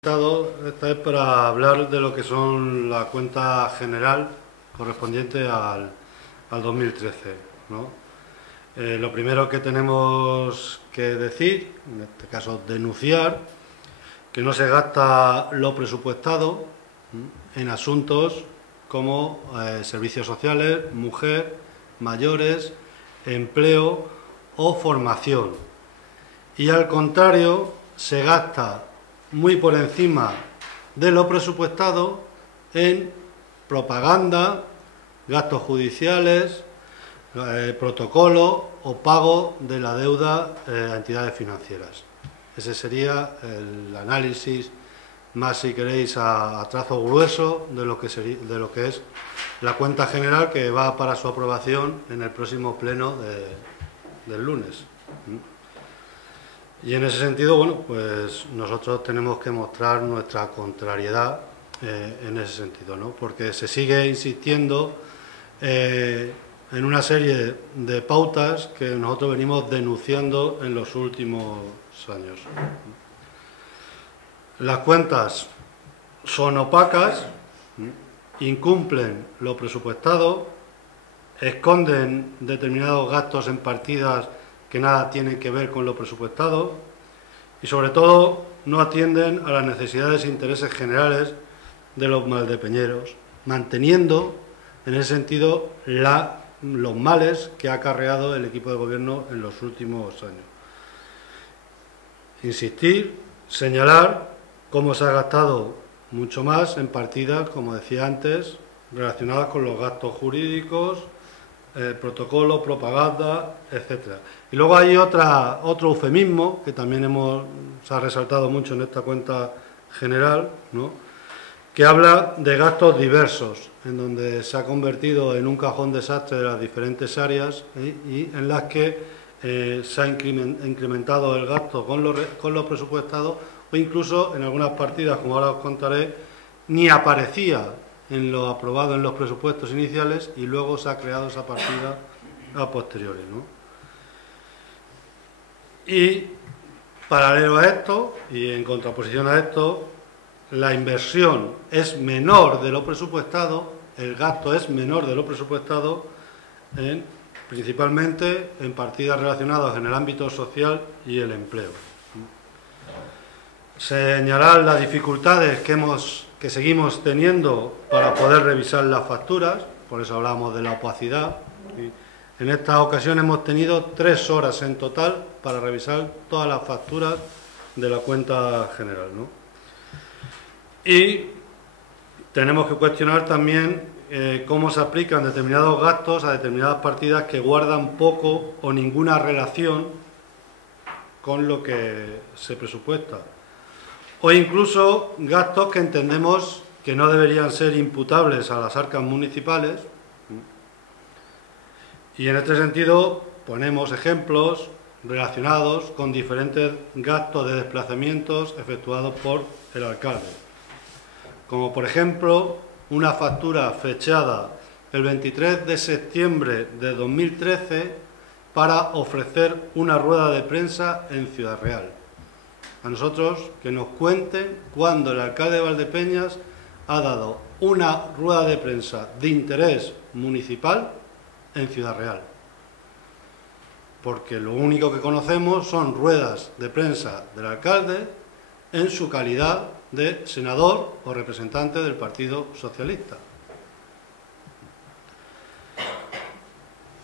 Esta es para hablar de lo que son la cuenta general correspondiente al 2013, ¿no? Lo primero que tenemos que decir, en este caso denunciar, que no se gasta lo presupuestado en asuntos como servicios sociales, mujer, mayores, empleo o formación. Y al contrario, se gasta muy por encima de lo presupuestado en propaganda, gastos judiciales, protocolo o pago de la deuda a entidades financieras. Ese sería el análisis más, si queréis, a trazo grueso de lo que es la cuenta general que va para su aprobación en el próximo pleno del lunes. Y en ese sentido, bueno, pues nosotros tenemos que mostrar nuestra contrariedad en ese sentido, ¿no? Porque se sigue insistiendo en una serie de pautas que nosotros venimos denunciando en los últimos años. Las cuentas son opacas, incumplen lo presupuestado, esconden determinados gastos en partidas que nada tienen que ver con lo presupuestado y sobre todo no atienden a las necesidades e intereses generales de los valdepeñeros, manteniendo en ese sentido los males que ha acarreado el equipo de gobierno en los últimos años. Insistir, señalar cómo se ha gastado mucho más en partidas, como decía antes, relacionadas con los gastos jurídicos, protocolo, propaganda, etcétera. Y luego hay otro eufemismo que también se ha resaltado mucho en esta cuenta general, ¿no?, que habla de gastos diversos, en donde se ha convertido en un cajón desastre de las diferentes áreas y en las que se ha incrementado el gasto con lo presupuestado, o incluso en algunas partidas, como ahora os contaré, ni aparecía en lo aprobado en los presupuestos iniciales y luego se ha creado esa partida a posteriori, ¿no? Y paralelo a esto, y en contraposición a esto, la inversión es menor de lo presupuestado, el gasto es menor de lo presupuestado, principalmente en partidas relacionadas en el ámbito social y el empleo. Señalar las dificultades que seguimos teniendo para poder revisar las facturas, por eso hablamos de la opacidad. En esta ocasión hemos tenido 3 horas en total para revisar todas las facturas de la cuenta general, ¿no? Y tenemos que cuestionar también cómo se aplican determinados gastos a determinadas partidas que guardan poco o ninguna relación con lo que se presupuesta, o incluso gastos que entendemos que no deberían ser imputables a las arcas municipales. Y en este sentido ponemos ejemplos relacionados con diferentes gastos de desplazamientos efectuados por el alcalde, como por ejemplo una factura fechada el 23 de septiembre de 2013 para ofrecer una rueda de prensa en Ciudad Real. A nosotros que nos cuenten cuándo el alcalde de Valdepeñas ha dado una rueda de prensa de interés municipal en Ciudad Real. Porque lo único que conocemos son ruedas de prensa del alcalde en su calidad de senador o representante del Partido Socialista.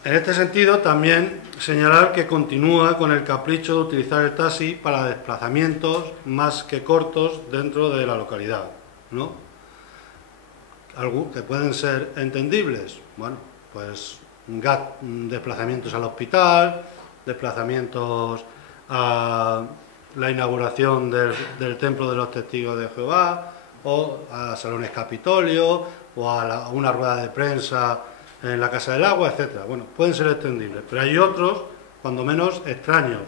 En este sentido, también señalar que continúa con el capricho de utilizar el taxi para desplazamientos más que cortos dentro de la localidad, ¿no? Algo que pueden ser entendibles, bueno, pues desplazamientos al hospital, desplazamientos a la inauguración del Templo de los Testigos de Jehová, o a Salones Capitolio, o a una rueda de prensa en la Casa del Agua, etcétera. Bueno, pueden ser extendibles, pero hay otros, cuando menos extraños,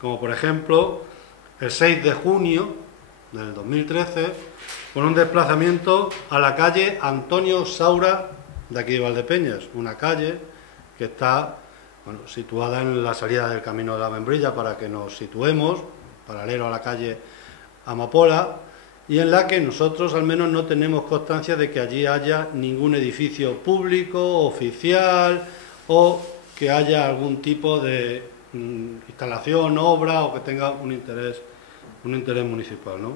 como por ejemplo el 6 de junio del 2013, con un desplazamiento a la calle Antonio Saura de aquí de Valdepeñas, una calle que está, bueno, situada en la salida del Camino de la Membrilla, para que nos situemos, paralelo a la calle Amapola, y en la que nosotros al menos no tenemos constancia de que allí haya ningún edificio público, oficial, o que haya algún tipo de instalación, obra, o que tenga un interés municipal, ¿no?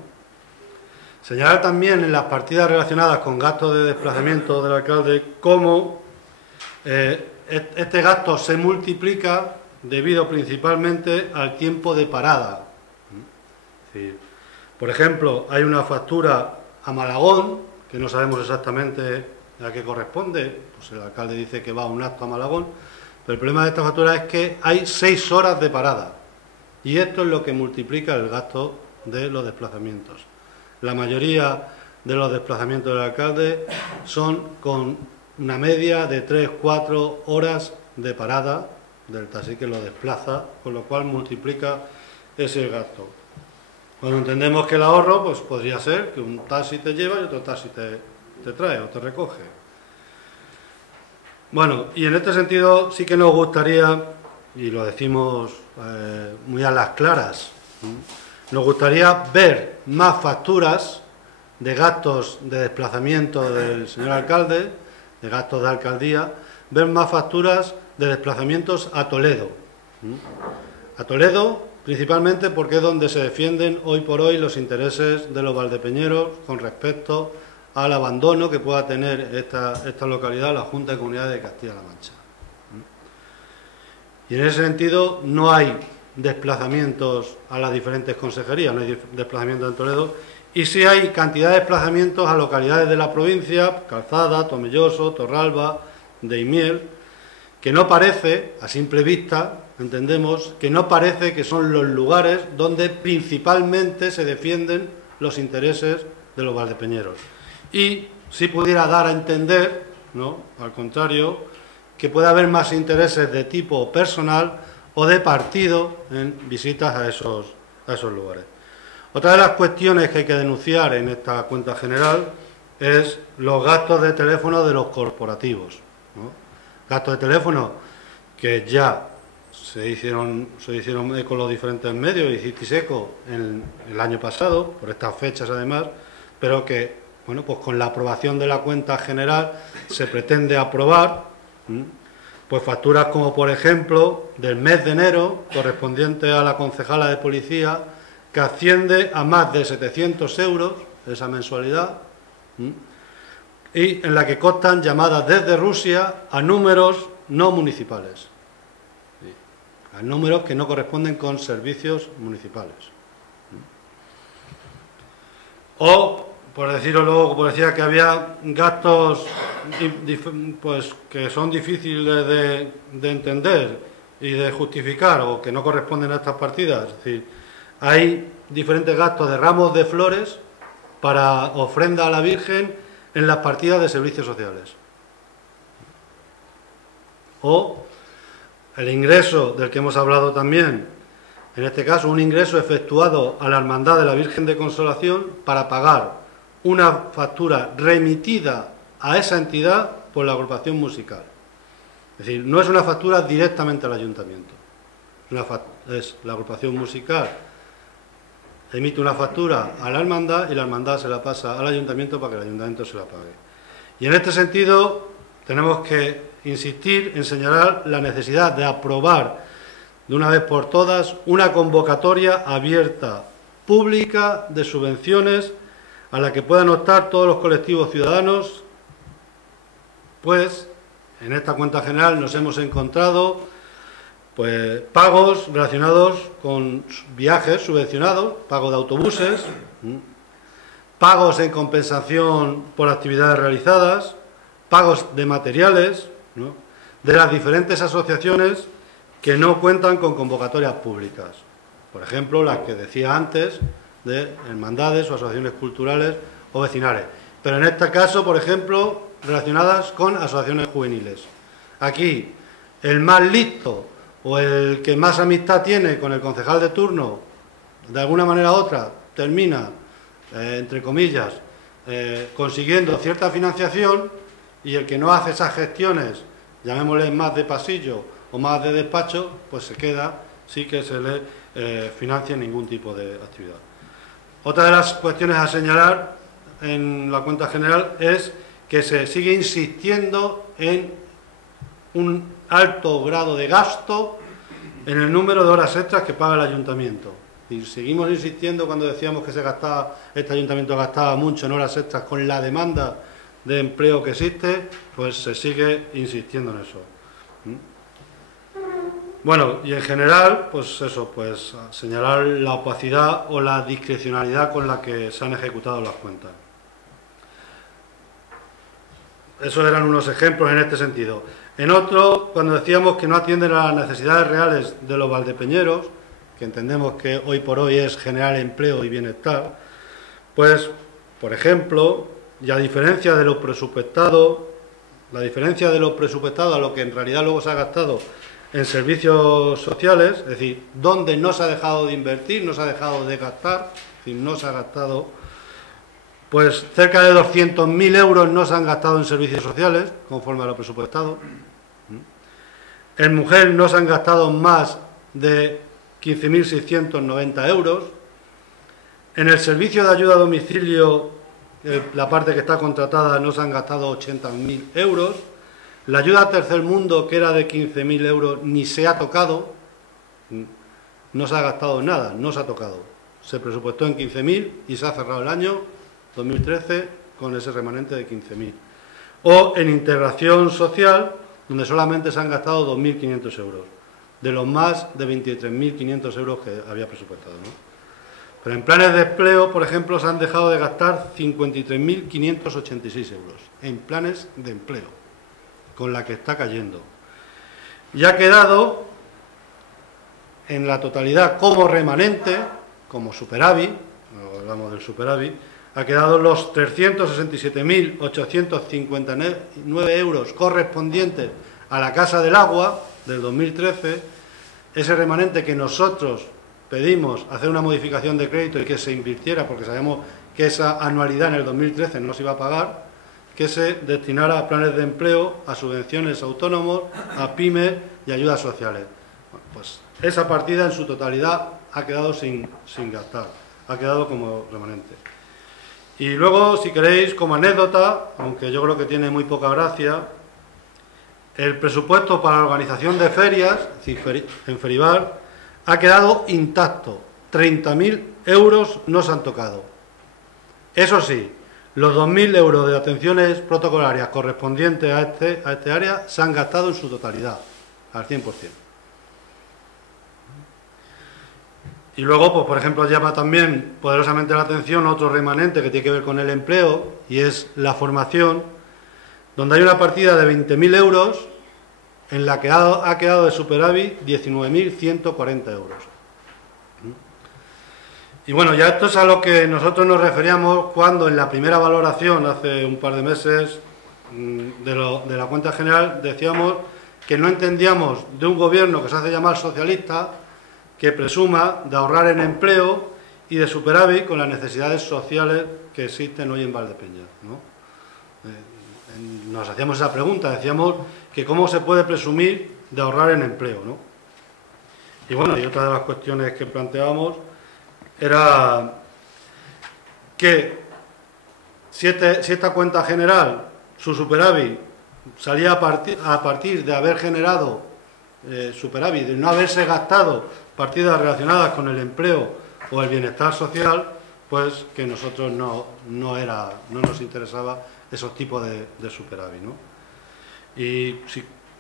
Señalar también en las partidas relacionadas con gastos de desplazamiento del alcalde cómo este gasto se multiplica debido principalmente al tiempo de parada. Es decir, por ejemplo, hay una factura a Malagón, que no sabemos exactamente a qué corresponde, pues el alcalde dice que va a un acto a Malagón, pero el problema de esta factura es que hay 6 horas de parada, y esto es lo que multiplica el gasto de los desplazamientos. La mayoría de los desplazamientos del alcalde son con una media de 3-4 horas de parada del taxi que lo desplaza, con lo cual multiplica ese gasto. Cuando entendemos que el ahorro, pues podría ser que un taxi te lleva y otro taxi te trae o te recoge. Bueno, y en este sentido sí que nos gustaría, y lo decimos muy a las claras, nos gustaría ver más facturas de gastos de desplazamiento del señor alcalde, de gastos de alcaldía, ver más facturas de desplazamientos a Toledo. A Toledo, principalmente porque es donde se defienden hoy por hoy los intereses de los valdepeñeros con respecto al abandono que pueda tener esta localidad, la Junta de Comunidades de Castilla-La Mancha. Y en ese sentido no hay desplazamientos a las diferentes consejerías, no hay desplazamientos en Toledo, y sí hay cantidad de desplazamientos a localidades de la provincia, Calzada, Tomelloso, Torralba, Daimiel, que no parece, a simple vista, entendemos, que no parece que son los lugares donde principalmente se defienden los intereses de los valdepeñeros. Y si pudiera dar a entender, ¿no?, al contrario, que puede haber más intereses de tipo personal o de partido en visitas a esos lugares. Otra de las cuestiones que hay que denunciar en esta cuenta general es los gastos de teléfono de los corporativos, ¿no? Gastos de teléfono que ya se hicieron eco los diferentes medios, hicisteis eco el año pasado, por estas fechas además, pero que, bueno, pues con la aprobación de la cuenta general se pretende aprobar, pues facturas como, por ejemplo, del mes de enero, correspondiente a la concejala de policía, que asciende a más de 700 euros esa mensualidad, y en la que constan llamadas desde Rusia a números no municipales, a números que no corresponden con servicios municipales. O, por decirlo luego, como decía, que había gastos pues que son difíciles de entender y de justificar, o que no corresponden a estas partidas. Es decir, hay diferentes gastos de ramos de flores para ofrenda a la Virgen en las partidas de servicios sociales. O el ingreso del que hemos hablado también, en este caso un ingreso efectuado a la Hermandad de la Virgen de Consolación para pagar una factura remitida a esa entidad por la agrupación musical. Es decir, no es una factura directamente al ayuntamiento, es la agrupación musical emite una factura a la hermandad y la hermandad se la pasa al ayuntamiento para que el ayuntamiento se la pague. Y en este sentido tenemos que insistir en señalar la necesidad de aprobar de una vez por todas una convocatoria abierta, pública, de subvenciones a la que puedan optar todos los colectivos ciudadanos, pues en esta cuenta general nos hemos encontrado pues pagos relacionados con viajes subvencionados, pago de autobuses, pagos en compensación por actividades realizadas, pagos de materiales, ¿no?, de las diferentes asociaciones que no cuentan con convocatorias públicas. Por ejemplo, las que decía antes, de hermandades o asociaciones culturales o vecinales. Pero en este caso, por ejemplo, relacionadas con asociaciones juveniles. Aquí, el más listo o el que más amistad tiene con el concejal de turno, de alguna manera u otra, termina, entre comillas, consiguiendo cierta financiación, y el que no hace esas gestiones, llamémosle más de pasillo o más de despacho, pues se queda, sí que se le financia ningún tipo de actividad. Otra de las cuestiones a señalar en la cuenta general es que se sigue insistiendo en un alto grado de gasto en el número de horas extras que paga el ayuntamiento. Y seguimos insistiendo cuando decíamos que este ayuntamiento gastaba mucho en horas extras con la demanda de empleo que existe, pues se sigue insistiendo en eso. Bueno, y en general, pues eso, pues señalar la opacidad o la discrecionalidad con la que se han ejecutado las cuentas. Esos eran unos ejemplos en este sentido. En otro, cuando decíamos que no atienden a las necesidades reales de los valdepeñeros, que entendemos que hoy por hoy es generar empleo y bienestar, pues, por ejemplo, y a diferencia de lo presupuestado, a lo que en realidad luego se ha gastado en servicios sociales, es decir, donde no se ha dejado de invertir, no se ha dejado de gastar, es decir, no se ha gastado, pues cerca de 200.000 euros no se han gastado en servicios sociales, conforme a lo presupuestado. En mujer no se han gastado más de 15.690 euros. En el servicio de ayuda a domicilio, la parte que está contratada, no se han gastado 80.000 euros. La ayuda a tercer mundo, que era de 15.000 euros, ni se ha tocado. No se ha gastado nada, no se ha tocado. Se presupuestó en 15.000 y se ha cerrado el año 2013 con ese remanente de 15.000. O en integración social, donde solamente se han gastado 2.500 euros, de los más de 23.500 euros que había presupuestado, ¿no? Pero en planes de empleo, por ejemplo, se han dejado de gastar 53.586 euros en planes de empleo, con la que está cayendo. Y ha quedado en la totalidad como remanente, como superávit, hablamos del superávit, ha quedado los 367.859 euros correspondientes a la Casa del Agua del 2013, ese remanente que nosotros pedimos hacer una modificación de crédito y que se invirtiera, porque sabíamos que esa anualidad en el 2013 no se iba a pagar, que se destinara a planes de empleo, a subvenciones a autónomos, a pymes y ayudas sociales. Bueno, pues esa partida en su totalidad ha quedado sin gastar, ha quedado como remanente. Y luego, si queréis, como anécdota, aunque yo creo que tiene muy poca gracia, el presupuesto para la organización de ferias en Feribar ha quedado intacto. 30.000 euros no se han tocado. Eso sí, los 2.000 euros de atenciones protocolarias correspondientes a este área se han gastado en su totalidad, al 100%. Y luego, pues por ejemplo, llama también poderosamente la atención otro remanente que tiene que ver con el empleo, y es la formación, donde hay una partida de 20.000 euros en la que ha quedado de superávit 19.140 euros. Y bueno, ya esto es a lo que nosotros nos referíamos cuando en la primera valoración, hace un par de meses, de la cuenta general, decíamos que no entendíamos de un gobierno que se hace llamar socialista que presuma de ahorrar en empleo y de superávit con las necesidades sociales que existen hoy en Valdepeñas, ¿no? Nos hacíamos esa pregunta, decíamos que cómo se puede presumir de ahorrar en empleo, ¿no? Y bueno, y otra de las cuestiones que planteábamos era que si esta cuenta general, su superávit, salía a partir de haber generado superávit, de no haberse gastado partidas relacionadas con el empleo o el bienestar social, pues que nosotros no nos interesaba esos tipos de superávit, ¿no? Y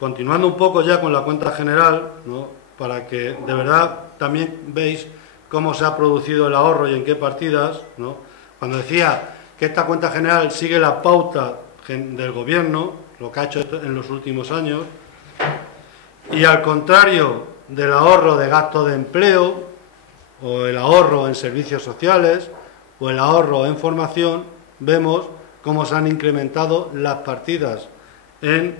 continuando un poco ya con la cuenta general, ¿no?, para que de verdad también veis cómo se ha producido el ahorro y en qué partidas, ¿no? Cuando decía que esta cuenta general sigue la pauta del gobierno, lo que ha hecho en los últimos años, y al contrario del ahorro de gasto de empleo, o el ahorro en servicios sociales, o el ahorro en formación, vemos cómo se han incrementado las partidas en,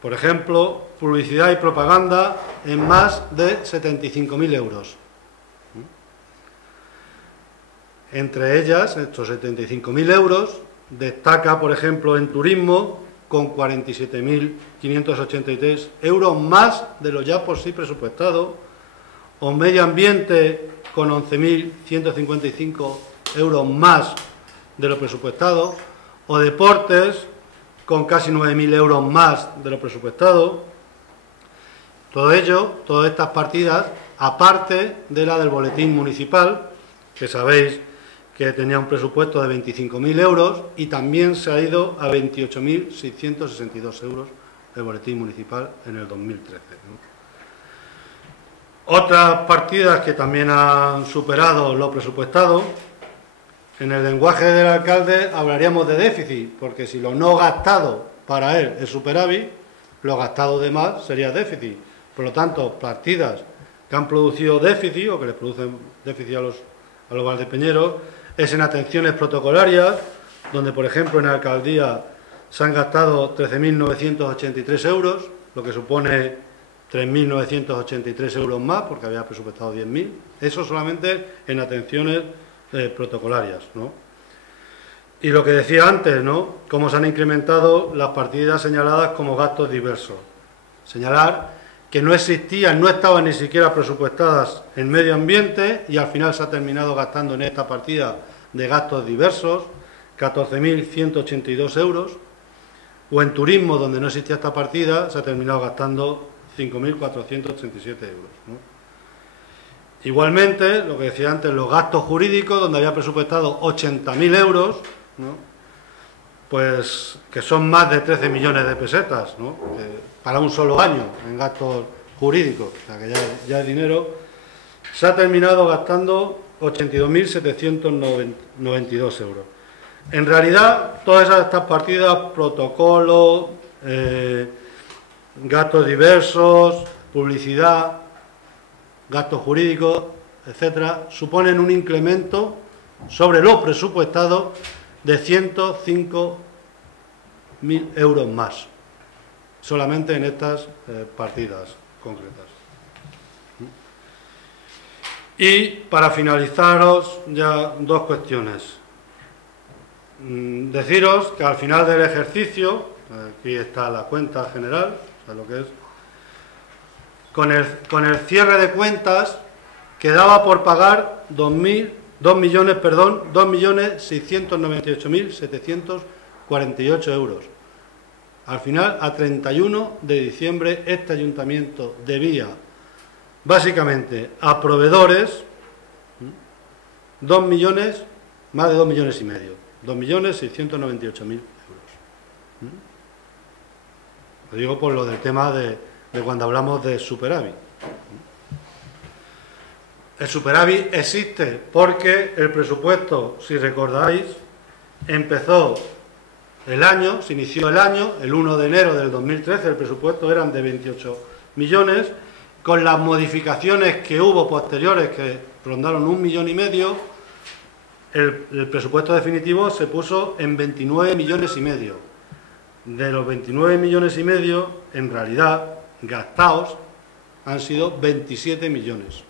por ejemplo, publicidad y propaganda en más de 75.000 euros. Entre ellas, estos 75.000 euros, destaca, por ejemplo, en turismo, con 47.583 euros más de lo ya por sí presupuestado, o medio ambiente con 11.155 euros más de lo presupuestado, o deportes con casi 9.000 euros más de lo presupuestado. Todo ello, todas estas partidas, aparte de la del boletín municipal, que sabéis que tenía un presupuesto de 25.000 euros y también se ha ido a 28.662 euros el boletín municipal en el 2013, ¿no? Otras partidas que también han superado lo presupuestado, en el lenguaje del alcalde hablaríamos de déficit, porque si lo no gastado para él es superávit, lo gastado de más sería déficit. Por lo tanto, partidas que han producido déficit o que les producen déficit a los valdepeñeros es en atenciones protocolarias, donde por ejemplo en la alcaldía se han gastado 13.983 euros, lo que supone 3.983 euros más, porque había presupuestado 10.000. Eso solamente en atenciones protocolarias, ¿no? Y lo que decía antes, ¿no? Cómo se han incrementado las partidas señaladas como gastos diversos. Señalar que no existían, no estaban ni siquiera presupuestadas en medio ambiente y al final se ha terminado gastando en esta partida de gastos diversos 14.182 euros, o en turismo, donde no existía esta partida, se ha terminado gastando 5.437 euros, ¿no? Igualmente, lo que decía antes, los gastos jurídicos, donde había presupuestado 80.000 euros, ¿no? Pues que son más de 13 millones de pesetas, ¿no? Para un solo año en gastos jurídicos, o sea que ya es dinero, se ha terminado gastando 82.792 euros. En realidad, todas estas partidas, protocolos, gastos diversos, publicidad, gastos jurídicos, etcétera, suponen un incremento sobre lo presupuestado de 105.000 euros más, solamente en estas partidas concretas. Y para finalizaros ya dos cuestiones. Deciros que al final del ejercicio, aquí está la cuenta general, o sea, lo que es, con el cierre de cuentas quedaba por pagar 2.698.748 euros. Al final, a 31 de diciembre, este ayuntamiento debía básicamente a proveedores más de 2,5 millones, 2.698.000 euros. Lo digo por lo del tema de cuando hablamos de superávit. El superávit existe porque el presupuesto, si recordáis, empezó el año, se inició el año, el 1 de enero del 2013, el presupuesto eran de 28 millones, con las modificaciones que hubo posteriores, que rondaron 1,5 millones, el presupuesto definitivo se puso en 29,5 millones. De los 29,5 millones, en realidad, gastados han sido 27 millones.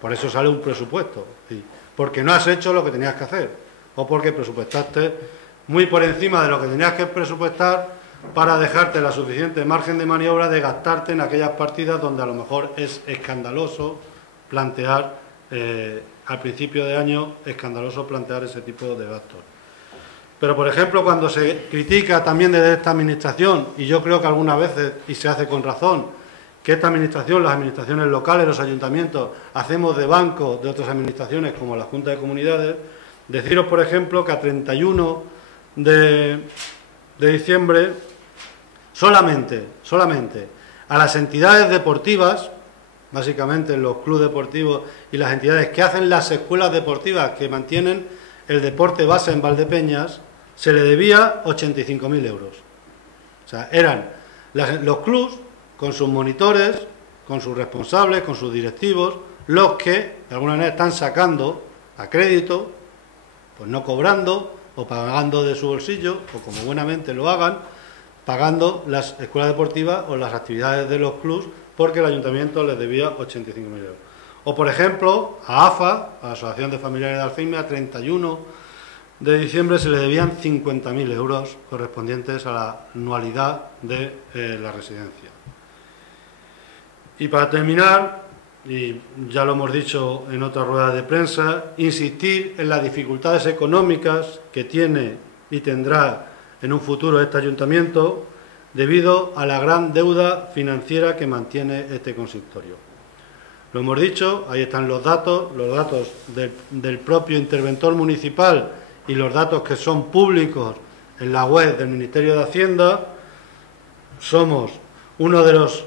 Por eso sale un presupuesto, ¿sí? Porque no has hecho lo que tenías que hacer, o porque presupuestaste muy por encima de lo que tenías que presupuestar para dejarte la suficiente margen de maniobra de gastarte en aquellas partidas donde a lo mejor es escandaloso plantear, al principio de año, escandaloso plantear ese tipo de gastos. Pero, por ejemplo, cuando se critica también desde esta administración, y yo creo que algunas veces, y se hace con razón, que esta administración, las administraciones locales, los ayuntamientos, hacemos de banco de otras administraciones como la Junta de Comunidades, deciros, por ejemplo, que a 31 de diciembre, solamente a las entidades deportivas, básicamente los clubes deportivos y las entidades que hacen las escuelas deportivas que mantienen el deporte base en Valdepeñas, se le debía 85.000 euros. O sea, eran los clubes, con sus monitores, con sus responsables, con sus directivos, los que de alguna manera están sacando a crédito, pues no cobrando o pagando de su bolsillo, o como buenamente lo hagan, pagando las escuelas deportivas o las actividades de los clubes, porque el ayuntamiento les debía 85.000 euros. O, por ejemplo, a AFA, a la Asociación de Familiares de Alzheimer, a 31 de diciembre se le debían 50.000 euros correspondientes a la anualidad de la residencia. Y para terminar, y ya lo hemos dicho en otras ruedas de prensa, insistir en las dificultades económicas que tiene y tendrá en un futuro este ayuntamiento debido a la gran deuda financiera que mantiene este consistorio. Lo hemos dicho, ahí están los datos del propio interventor municipal y los datos que son públicos en la web del Ministerio de Hacienda. Somos uno de los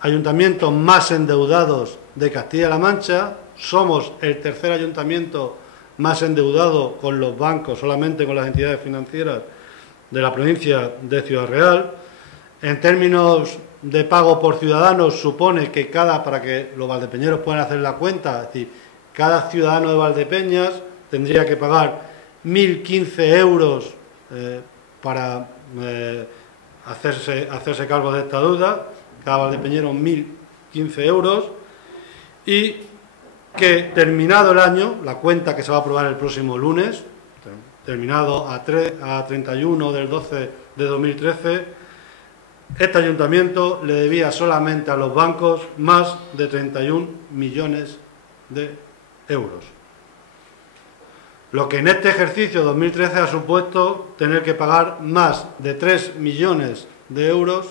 ayuntamientos más endeudados de Castilla-La Mancha, somos el tercer ayuntamiento más endeudado con los bancos, solamente con las entidades financieras de la provincia de Ciudad Real. En términos de pago por ciudadanos, supone que para que los valdepeñeros puedan hacer la cuenta, es decir, cada ciudadano de Valdepeñas tendría que pagar 1.015 euros para hacerse cargo de esta deuda, cada valdepeñero 1.015 euros, y que terminado el año, la cuenta que se va a aprobar el próximo lunes, terminado a 31 del 12 de 2013, este ayuntamiento le debía solamente a los bancos más de 31 millones de euros. Lo que en este ejercicio 2013 ha supuesto tener que pagar más de 3 millones de euros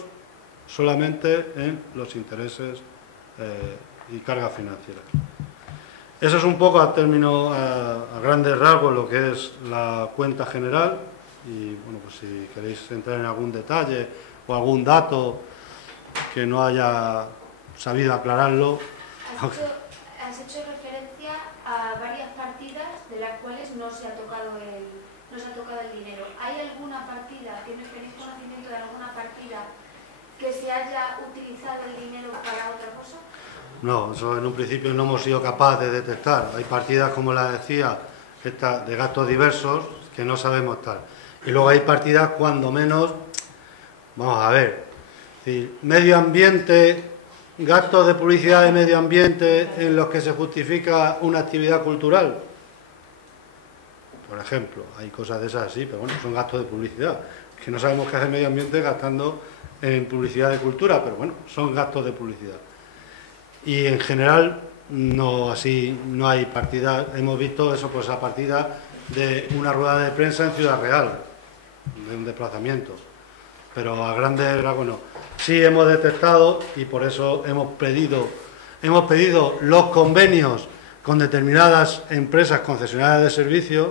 solamente en los intereses y cargas financieras. Eso es un poco a grandes rasgos lo que es la cuenta general, y bueno, pues si queréis entrar en algún detalle o algún dato que no haya sabido aclararlo. Has hecho referencia a varias partidas de las cuales no se ha tocado el dinero. ¿Hay alguna partida, tenéis conocimiento de alguna partida que se haya utilizado el dinero para otra cosa? No, eso en un principio no hemos sido capaces de detectar. Hay partidas, como la decía, de gastos diversos que no sabemos tal. Y luego hay partidas, cuando menos, vamos a ver, es decir, medio ambiente, gastos de publicidad de medio ambiente en los que se justifica una actividad cultural. Por ejemplo, hay cosas de esas así, pero bueno, son gastos de publicidad. Que no sabemos qué hace medio ambiente gastando en publicidad de cultura, pero bueno, son gastos de publicidad. Y en general no hay partida. Hemos visto eso, pues a partida de una rueda de prensa en Ciudad Real, de un desplazamiento, pero a grandes rasgos no. Sí hemos detectado, y por eso hemos pedido los convenios con determinadas empresas concesionarias de servicios,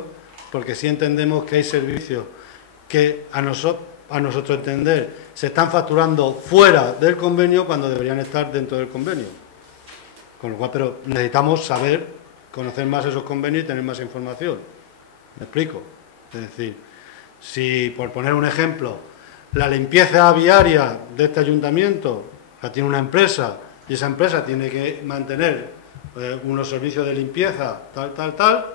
porque sí entendemos que hay servicios que a nuestro entender se están facturando fuera del convenio cuando deberían estar dentro del convenio. Con lo cual, pero necesitamos conocer más esos convenios y tener más información. ¿Me explico? Es decir, si, por poner un ejemplo, la limpieza viaria de este ayuntamiento la tiene una empresa y esa empresa tiene que mantener unos servicios de limpieza, tal,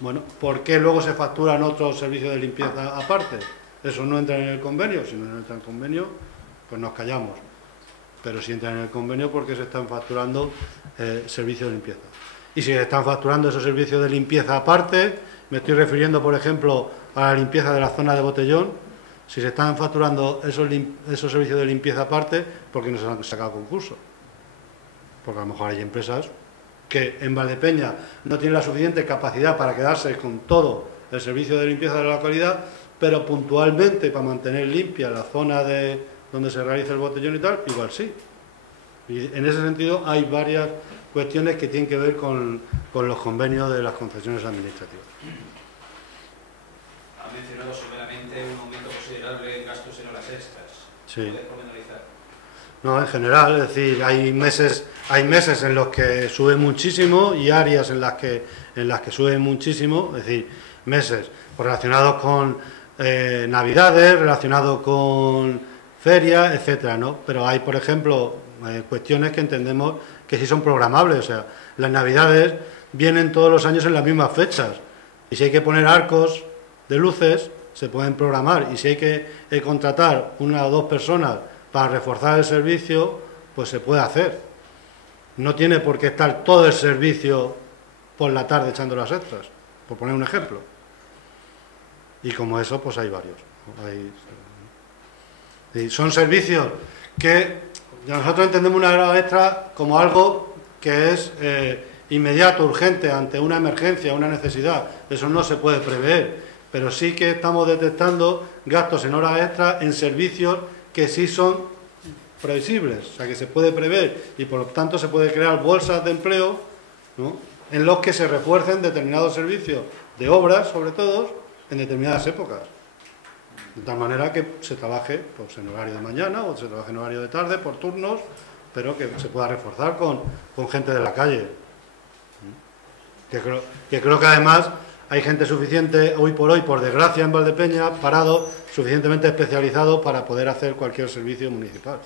bueno, ¿por qué luego se facturan otros servicios de limpieza aparte? Eso no entra en el convenio. Si no entra en el convenio, pues nos callamos. Pero si entran en el convenio, porque se están facturando servicios de limpieza. Y si se están facturando esos servicios de limpieza aparte, me estoy refiriendo, por ejemplo, a la limpieza de la zona de Botellón, si se están facturando esos servicios de limpieza aparte, ¿por qué no se han sacado concurso? Porque a lo mejor hay empresas que en Valdepeña no tienen la suficiente capacidad para quedarse con todo el servicio de limpieza de la localidad, pero puntualmente para mantener limpia la zona donde se realiza el botellón y tal, igual sí. Y en ese sentido hay varias cuestiones que tienen que ver con los convenios de las concesiones administrativas. Ha mencionado someramente un aumento considerable en gastos en horas extras. Sí. ¿Puede pormenorizar? No, en general, es decir, hay meses en los que sube muchísimo y áreas en las que sube muchísimo, es decir, meses relacionados con Navidades, relacionados con ferias, etcétera, ¿no? Pero hay, por ejemplo, cuestiones que entendemos que sí son programables, o sea, las Navidades vienen todos los años en las mismas fechas, y si hay que poner arcos de luces, se pueden programar, y si hay que contratar una o dos personas para reforzar el servicio, pues se puede hacer. No tiene por qué estar todo el servicio por la tarde echando las extras, por poner un ejemplo. Y como eso, pues hay varios. Son servicios que nosotros entendemos una hora extra como algo que es inmediato, urgente, ante una emergencia, una necesidad. Eso no se puede prever, pero sí que estamos detectando gastos en horas extras en servicios que sí son previsibles, o sea, que se puede prever y por lo tanto se puede crear bolsas de empleo, ¿no?, en los que se refuercen determinados servicios de obras, sobre todo, en determinadas épocas. De tal manera que se trabaje pues, en horario de mañana o se trabaje en horario de tarde, por turnos, pero que se pueda reforzar con gente de la calle. Que creo que además hay gente suficiente hoy, por desgracia, en Valdepeña, parado, suficientemente especializado para poder hacer cualquier servicio municipal.